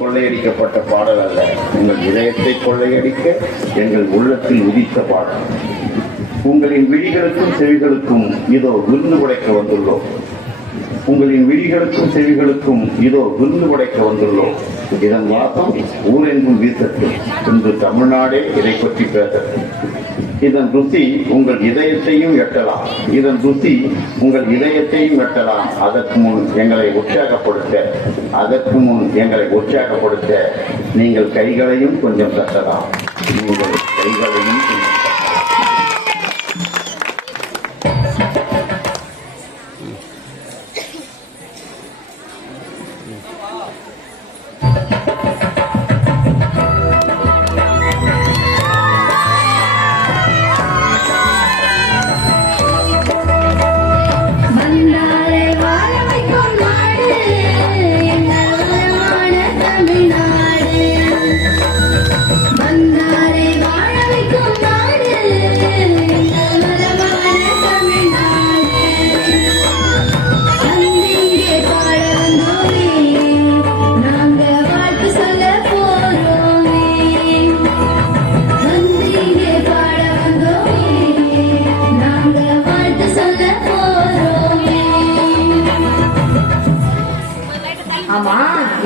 கொள்ளையடிக்கப்பட்ட பாடல் அல்ல, உங்கள் இதயத்தை கொள்ளையடிக்க எங்கள் உள்ளத்தில் உதித்த பாடல். உங்களின் விழிகளுக்கும் செவிகளுக்கும் இதோ விருந்து படைக்க வந்துள்ளோம். உங்களின் விழிகளுக்கும் செவிகளுக்கும் இதோ விருந்து படைக்க வந்துள்ளோம். இதன் வாசம் ஊரெங்கும் வீசட்டும். இன்று தமிழ்நாடே இதை பற்றி பேசட்டும். இதன் ருசி உங்கள் இதயத்தையும் எட்டலாம். இதன் ருசி உங்கள் இதயத்தையும் எட்டலாம். அதற்கு முன் எங்களை உற்சாகப்படுத்த நீங்கள் கைகளையும் கொஞ்சம் தட்டலாம். நீங்கள் கைகளையும் கொஞ்சம்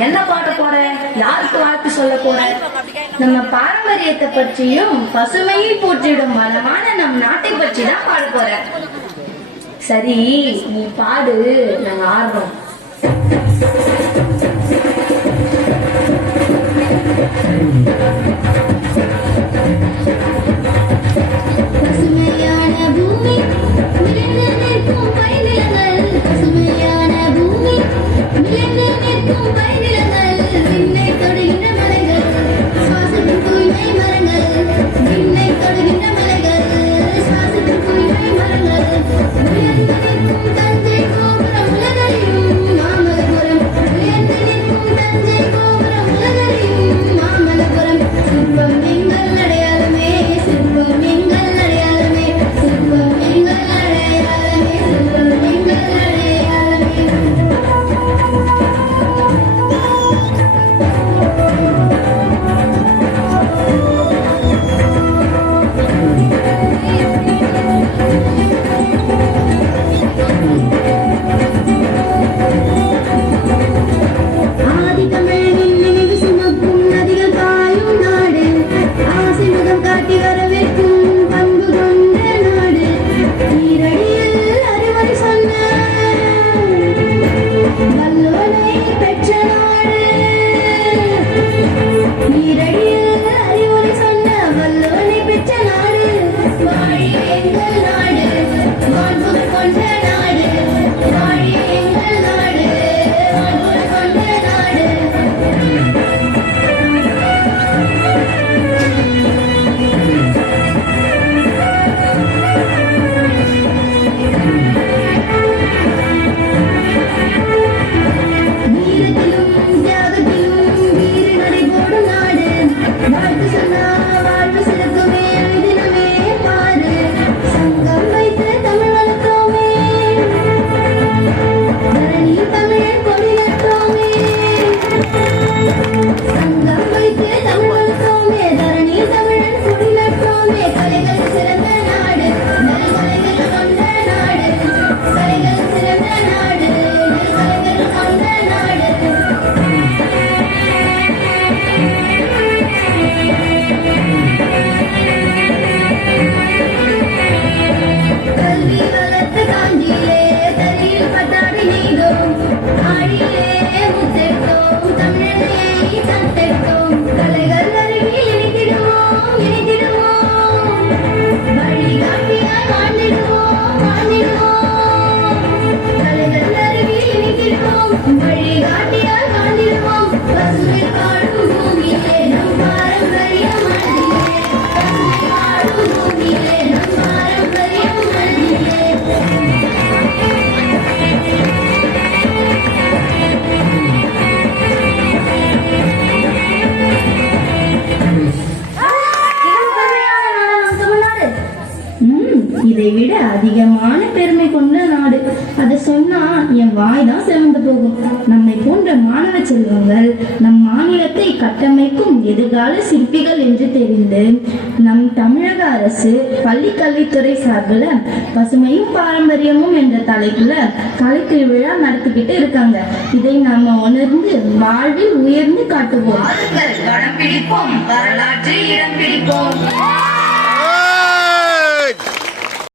என்ன பாட போற? யாருக்கு வாழ்த்து சொல்ல போற? நம்ம பாரம்பரியத்தை பற்றியும் பசுமையை போற்றிடும் வளமான நம் நாட்டை பற்றி தான் பாட போற. சரி, நீ பாடு, நாங்க ஆடுறோம். பசுமையான பூமி விளைந்து நிற்கும் பைநிலங்கள், பசுமையான பூமி விளைந்து நிற்கும் பைநிலங்கள், விண்ணை தொடுகின்ற மலைகள், சுவாசத்தின் தூய்மை மரங்கள், விண்ணை தொடுகின்ற மலைகள், சுவாசத்தின் தூய்மை மரங்கள், உயர்ந்து நிற்கும் தஞ்சை கோபுரம் உலகறியும் மாமல்லபுரம், உயர்ந்து நிற்கும் தஞ்சை கோபுரம் உலகறியும் மாமல்லபுரம், சிற்பம் எங்கள் அடையாளமே, சிற்பம் எங்கள் அடையாளமே, சிற்பம் எங்கள் அடையாளமே, சிற்பம் எங்கள் அடையாளமே. ஆதித்தமிழின் நினைவு சுமக்கும் நதிகள் பாயும் நாடு, ஆசை முகம் காட்டி வரவேற்கும் பண்பு கொண்ட நாடு, ஈரடியில் அறிவுரை சொன்ன வல்லோனை பெற்ற நாடு, ஈரடியில் அறிவுரை சொன்ன வல்லோனை பெற்ற நாடு, வாழிய எங்கள் நாடு, மாண்பு கொண்ட நாடு, வாழிய எங்கள் நாடு, மாண்பு கொண்ட நாடு. வீரத்திலும் தியாகத்திலும் வீறு நடைபோடும் நாடு, வாழ்த்து சொன்னா வாழ்வு சிறக்குமே, தினமே பாரு, சங்கம் வைத்து தமிழ் வளர்த்தோமே, தரணி தமிழன் கொடி நட்டோமே, சங்கம் வைத்து தமிழ் வளர்த்தோமே, தரணி தமிழன் கொடி நட்டோமே, கலைகள் சிறந்த நாடு, நல்கலைகள் கொண்ட நாடு, கலைகள் சிறந்த நாடு, நல்கலைகள் கொண்ட நாடு. கல்வி வளர்த்த காஞ்சியிலே தரியில் பட்டாடி நீதோம், ஆழியிலே முத்தெடுத்தோம், தமிழனையை தத்தெடுத்தோம், கலைகள் அருகில் இணைத்திடுவோம், இணைத்திடுவோம், வழிகாட்டியாய் வாழ்ந்திடுவோம், வாழ்ந்திடுவோம், கலைகள் அருகில் இணைத்திடுவோம், வழிகாட்டியாய் வாழ்ந்திடுவோம், பசுமை வாழும் பூமியிலே நம் பாரம்பரியம் மனதிலே, பசுமை வாழும் பூமியிலே நம் பாரம்பரியம் மனதிலே. இதை விட அதிகமான பெருமை கொண்ட நாடு. அதை சொன்னா என் வாய் தான் சிவந்து போகும். நம்மை போன்ற மாணவ செல்வங்கள் நம் மாநில கட்டமைக்கும் எதிர்கால சிற்பிகள் என்று தெரிந்து நம் தமிழக அரசு பள்ளி கல்வித்துறை சார்பில் பசுமையும் பாரம்பரியமும் என்ற தலைப்புல கலை திருவிழா நடத்திக்கிட்டு இருக்காங்க. இதை நாம உணர்ந்து வாழ்வில் உயர்ந்து காட்டுவோம். படம் பிடிப்போம், வரலாற்றில் இடம் பிடிப்போம்.